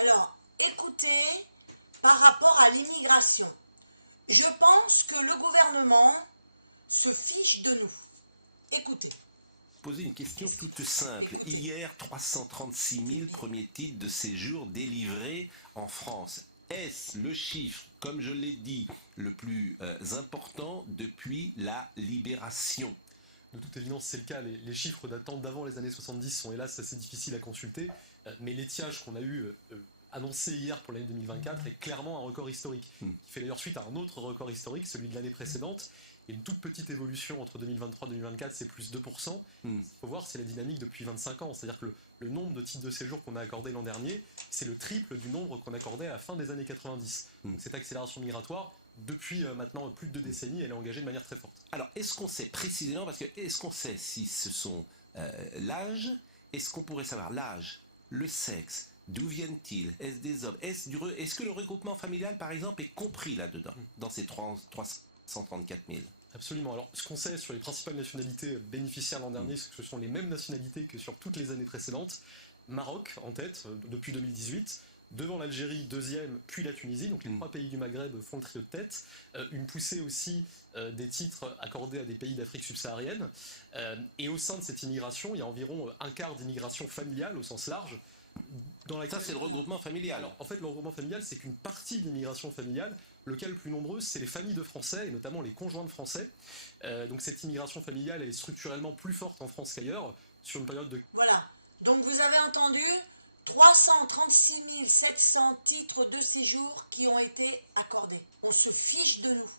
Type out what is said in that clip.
Alors, écoutez, par rapport à l'immigration, je pense que le gouvernement se fiche de nous. Écoutez. Poser une question toute simple. Hier, 336 000 premiers titres de séjour délivrés en France. Est-ce le chiffre, comme je l'ai dit, le plus important depuis la libération? De toute évidence, c'est le cas. Les chiffres datant d'avant les années 70 sont hélas assez difficiles à consulter, mais l'étiage qu'on a eu annoncé hier pour l'année 2024 est clairement un record historique, qui fait d'ailleurs suite à un autre record historique, celui de l'année précédente. Et une toute petite évolution entre 2023 et 2024, c'est plus 2%. Ce qu'il faut voir, c'est la dynamique depuis 25 ans. C'est-à-dire que le nombre de titres de séjour qu'on a accordé l'an dernier, c'est le triple du nombre qu'on accordait à la fin des années 90. Donc cette accélération migratoire, depuis maintenant plus de 2 décennies, elle est engagée de manière très forte. Alors, est-ce qu'on sait précisément, parce que est-ce qu'on sait si ce sont l'âge, est-ce qu'on pourrait savoir l'âge, le sexe, d'où viennent-ils, est-ce des hommes, est-ce que le regroupement familial, par exemple, est compris là-dedans, dans ces 334 000? Absolument. Alors, ce qu'on sait sur les principales nationalités bénéficiaires l'an dernier, c'est que ce sont les mêmes nationalités que sur toutes les années précédentes. Maroc en tête depuis 2018, devant l'Algérie deuxième, puis la Tunisie, donc les 3 pays du Maghreb font le trio de tête. Une poussée aussi des titres accordés à des pays d'Afrique subsaharienne. Et au sein de cette immigration, il y a environ un quart d'immigration familiale au sens large. Ça, c'est le regroupement familial. Alors, en fait, le regroupement familial, c'est qu'une partie de l'immigration familiale, le cas le plus nombreux, c'est les familles de Français, et notamment les conjoints de Français. Donc cette immigration familiale, elle est structurellement plus forte en France qu'ailleurs, sur une période de... Voilà. Donc vous avez entendu 336 700 titres de séjour qui ont été accordés. On se fiche de nous.